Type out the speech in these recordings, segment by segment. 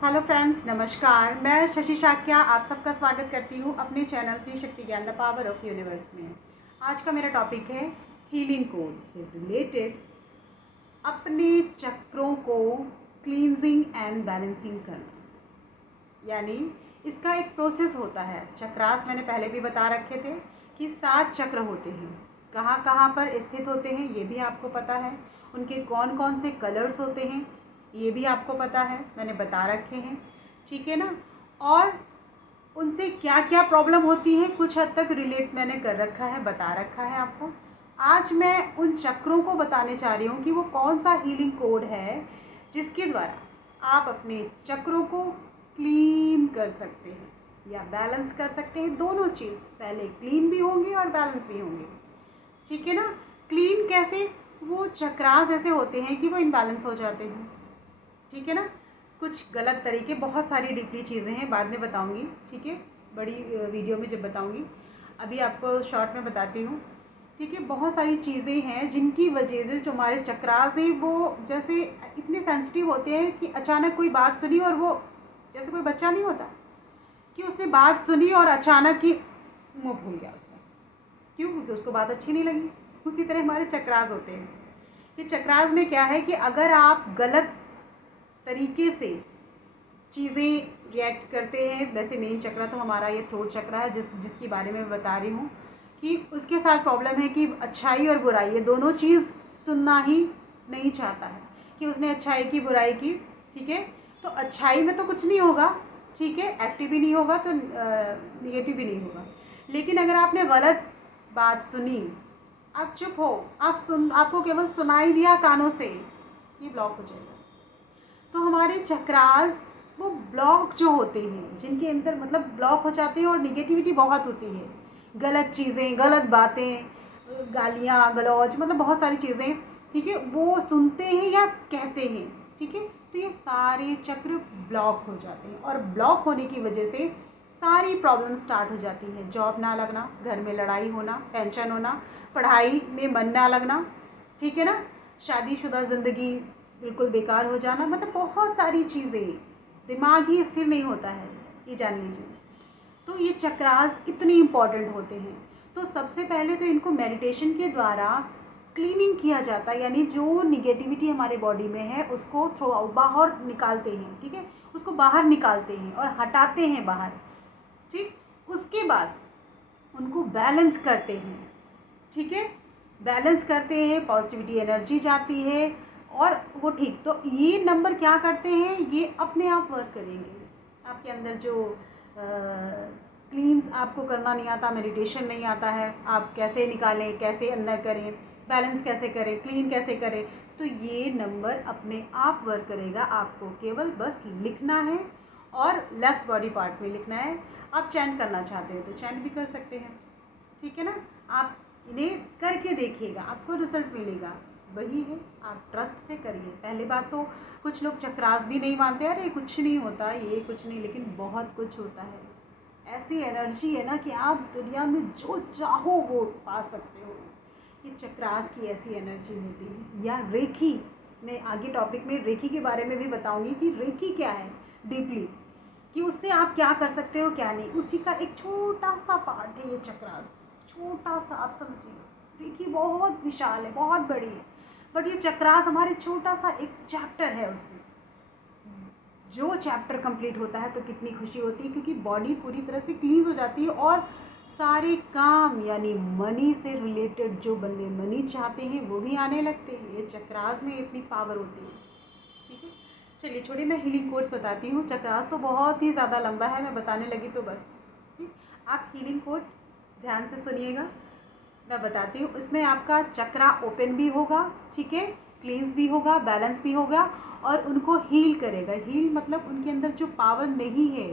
Hello friends, नमस्कार। मैं शशि शाक्या आप सबका स्वागत करती हूँ अपने चैनल त्रिशक्ति ज्ञान द पावर ऑफ यूनिवर्स में। आज का मेरा टॉपिक है हीलिंग कोड से रिलेटेड अपने चक्रों को क्लींजिंग एंड बैलेंसिंग करना। यानी इसका एक प्रोसेस होता है। चक्रास मैंने पहले भी बता रखे थे कि 7 चक्र होते हैं। कहाँ कहाँ पर स्थित होते हैं ये भी आपको पता है। उनके कौन कौन से कलर्स होते हैं ये भी आपको पता है, मैंने बता रखे हैं। ठीक है ना। और उनसे क्या क्या प्रॉब्लम होती है कुछ हद तक रिलेट मैंने कर रखा है, बता रखा है आपको। आज मैं उन चक्रों को बताने चाह रही हूँ कि वो कौन सा हीलिंग कोड है जिसके द्वारा आप अपने चक्रों को क्लीन कर सकते हैं या बैलेंस कर सकते हैं। दोनों चीज़, पहले क्लीन भी होंगे और बैलेंस भी होंगे। ठीक है ना। क्लीन कैसे? वो चक्रास ऐसे होते हैं कि वो इनबैलेंस हो जाते हैं। ठीक है ना। कुछ गलत तरीके, बहुत सारी डीपली चीज़ें हैं, बाद में बताऊंगी। ठीक है, बड़ी वीडियो में जब बताऊंगी, अभी आपको शॉर्ट में बताती हूँ। ठीक है, बहुत सारी चीज़ें हैं जिनकी वजह से जो हमारे चक्रास हैं वो जैसे इतने सेंसिटिव होते हैं कि अचानक कोई बात सुनी और वो, जैसे कोई बच्चा नहीं होता कि उसने बात सुनी और अचानक ही मुँह भूल गया उसने। क्यों? क्योंकि उसको बात अच्छी नहीं लगी। उसी तरह हमारे चक्रास होते हैं। ये चक्रास में क्या है कि अगर आप गलत तरीके से चीज़ें रिएक्ट करते हैं, वैसे मेन चक्र तो हमारा ये थ्रोट चक्र है जिसके बारे में मैं बता रही हूँ कि उसके साथ प्रॉब्लम है कि अच्छाई और बुराई ये दोनों चीज़ सुनना ही नहीं चाहता है कि उसने अच्छाई की बुराई की। ठीक है, तो अच्छाई में तो कुछ नहीं होगा, ठीक है, एक्टिव भी नहीं होगा तो निगेटिव भी नहीं होगा। लेकिन अगर आपने गलत बात सुनी, आप चुप हो, आपको केवल सुनाई दिया कानों से, ये ब्लॉक हो जाएगा। तो हमारे चक्रास वो ब्लॉक जो होते हैं जिनके अंदर मतलब ब्लॉक हो जाते हैं और निगेटिविटी बहुत होती है, गलत चीज़ें, गलत बातें, गालियाँ गलौज, मतलब बहुत सारी चीज़ें। ठीक है, वो सुनते हैं या कहते हैं। ठीक है, तो ये सारे चक्र ब्लॉक हो जाते हैं और ब्लॉक होने की वजह से सारी प्रॉब्लम स्टार्ट हो जाती है। जॉब ना लगना, घर में लड़ाई होना, टेंशन होना, पढ़ाई में मन ना लगना, ठीक है ना, शादीशुदा ज़िंदगी बिल्कुल बेकार हो जाना, मतलब बहुत सारी चीज़ें, दिमाग ही स्थिर नहीं होता है, ये जान लीजिए। तो ये चक्रास इतने इम्पॉर्टेंट होते हैं। तो सबसे पहले तो इनको मेडिटेशन के द्वारा क्लीनिंग किया जाता है, यानी जो निगेटिविटी हमारे बॉडी में है उसको थ्रो आउट, बाहर निकालते हैं। ठीक है, उसको बाहर निकालते हैं और हटाते हैं बाहर। ठीक, उसके बाद उनको बैलेंस करते हैं। ठीक है, बैलेंस करते हैं, पॉजिटिविटी एनर्जी जाती है और वो ठीक। तो ये नंबर क्या करते हैं, ये अपने आप वर्क करेंगे। आपके अंदर जो क्लींस आपको करना नहीं आता, मेडिटेशन नहीं आता है, आप कैसे निकालें, कैसे अंदर करें, बैलेंस कैसे करें, क्लीन कैसे करें, तो ये नंबर अपने आप वर्क करेगा। आपको केवल बस लिखना है और लेफ़्ट बॉडी पार्ट में लिखना है। आप चैंट करना चाहते हो तो चैंट भी कर सकते हैं। ठीक है ना। आप इन्हें करके देखिएगा, आपको रिजल्ट मिलेगा। वही है, आप ट्रस्ट से करिए। पहले बात तो कुछ लोग चक्रास भी नहीं मानते, अरे कुछ नहीं होता, ये कुछ नहीं, लेकिन बहुत कुछ होता है। ऐसी एनर्जी है ना कि आप दुनिया में जो चाहो वो पा सकते हो। ये चक्रास की ऐसी एनर्जी होती है। या रेखी, मैं आगे टॉपिक में रेखी के बारे में भी बताऊंगी कि रेखी क्या है डीपली, कि उससे आप क्या कर सकते हो क्या नहीं, उसी का एक छोटा सा पार्ट है ये चक्रास। छोटा सा, आप समझिए, रेखी बहुत विशाल है, बहुत बड़ी है, बट ये चक्रास हमारे छोटा सा एक चैप्टर है। उसमें जो चैप्टर कंप्लीट होता है तो कितनी खुशी होती है, क्योंकि बॉडी पूरी तरह से क्लीन हो जाती है और सारे काम, यानी मनी से रिलेटेड जो बंदे मनी चाहते हैं वो भी आने लगते हैं। ये चक्रास में इतनी पावर होती है। ठीक है, चलिए छोड़िए, मैं हीलिंग कोर्स बताती हूँ। चक्रास तो बहुत ही ज़्यादा लंबा है, मैं बताने लगी तो बस। ठीक, आप हीलिंग कोर्स ध्यान से सुनिएगा, मैं बताती हूँ। इसमें आपका चक्रा ओपन भी होगा, ठीक है, क्लींस भी होगा, बैलेंस भी होगा और उनको हील करेगा। हील मतलब उनके अंदर जो पावर नहीं है,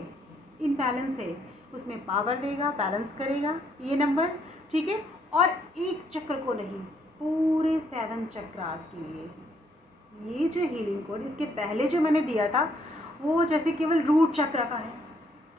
इम्बैलेंस है, उसमें पावर देगा, बैलेंस करेगा ये नंबर। ठीक है, और एक चक्र को नहीं, पूरे 7 चक्रास के लिए ये जो हीलिंग कोड, इसके पहले जो मैंने दिया था वो जैसे केवल रूट चक्र का है।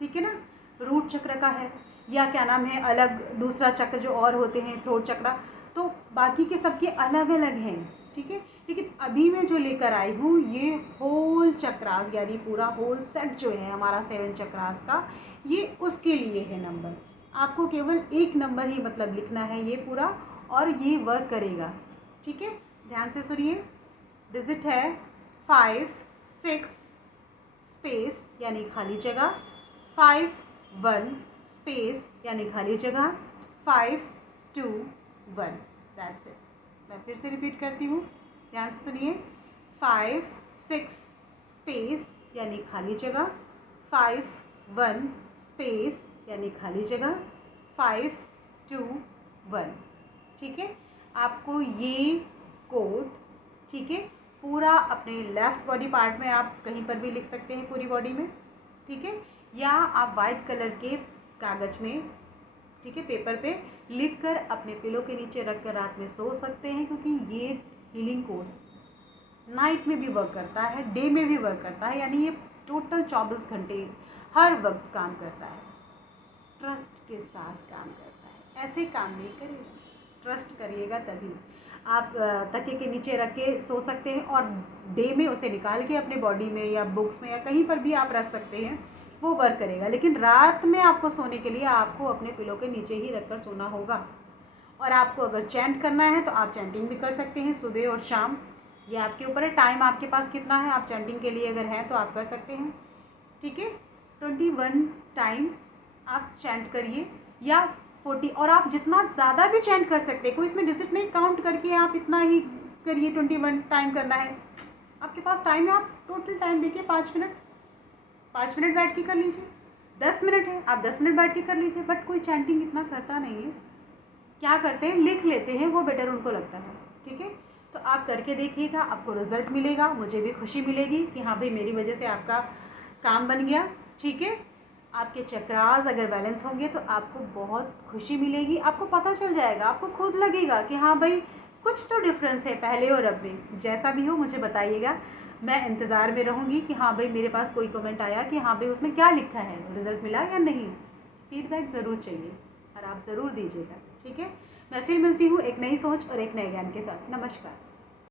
ठीक है ना, रूट चक्र का है, या क्या नाम है, अलग दूसरा चक्र जो और होते हैं थ्रोट चक्र, तो बाकी के सबके अलग अलग हैं। ठीक है, लेकिन अभी मैं जो लेकर आई हूँ ये होल चक्रास, यानी पूरा होल सेट जो है हमारा 7 चक्रास का, ये उसके लिए है नंबर। आपको केवल एक नंबर ही मतलब लिखना है ये पूरा, और ये वर्क करेगा। ठीक है, ध्यान से सुनिए। डिजिट है 5 6 स्पेस यानी खाली जगह, 5 1 स्पेस यानी खाली जगह, 5 2 1, दैट्स इट। मैं फिर से रिपीट करती हूँ, ध्यान से सुनिए। 5 6 स्पेस यानी खाली जगह, 5 1 स्पेस यानी खाली जगह, 5 2 1। ठीक है, आपको ये कोड, ठीक है, पूरा अपने लेफ़्ट बॉडी पार्ट में आप कहीं पर भी लिख सकते हैं, पूरी बॉडी में। ठीक है, या आप वाइट कलर के कागज़ में, ठीक है, पेपर पे लिख कर अपने पिलो के नीचे रख कर रात में सो सकते हैं, क्योंकि ये हीलिंग कोर्स नाइट में भी वर्क करता है, डे में भी वर्क करता है, यानी ये टोटल 24 घंटे हर वक्त काम करता है। ट्रस्ट के साथ काम करता है, ऐसे काम नहीं करेगा, ट्रस्ट करिएगा तभी। आप तकिए के नीचे रख के सो सकते हैं, और डे में उसे निकाल के अपने बॉडी में या बुक्स में या कहीं पर भी आप रख सकते हैं, वो वर्क करेगा। लेकिन रात में आपको सोने के लिए आपको अपने पिलो के नीचे ही रख कर सोना होगा। और आपको अगर चैंट करना है तो आप चैंटिंग भी कर सकते हैं सुबह और शाम, ये आपके ऊपर है। टाइम आपके पास कितना है, आप चैंटिंग के लिए अगर हैं तो आप कर सकते हैं। ठीक है, 21 टाइम आप चैंट करिए, या 40, और आप जितना ज़्यादा भी चैंट कर सकते हैं, कोई इसमें डिजिट नहीं काउंट करके आप इतना ही करिए। 21 टाइम करना है, आपके पास टाइम है, आप टोटल टाइम देखिए 5 मिनट, 5 मिनट बैठ के कर लीजिए। 10 मिनट है, आप 10 मिनट बैठ के कर लीजिए। बट कोई चैंटिंग इतना करता नहीं है, क्या करते हैं, लिख लेते हैं, वो बेटर उनको लगता है। ठीक है, तो आप करके देखिएगा, आपको रिजल्ट मिलेगा, मुझे भी खुशी मिलेगी कि हाँ भाई मेरी वजह से आपका काम बन गया। ठीक है, आपके चक्रास अगर बैलेंस होंगे तो आपको बहुत खुशी मिलेगी, आपको पता चल जाएगा, आपको खुद लगेगा कि हाँ भाई कुछ तो डिफरेंस है पहले और अब में। जैसा भी हो मुझे बताइएगा, मैं इंतज़ार में रहूँगी कि हाँ भाई मेरे पास कोई कमेंट आया कि हाँ भाई उसमें क्या लिखा है, रिज़ल्ट मिला या नहीं। फीडबैक ज़रूर चाहिए और आप ज़रूर दीजिएगा। ठीक है, मैं फिर मिलती हूँ एक नई सोच और एक नए ज्ञान के साथ। नमस्कार।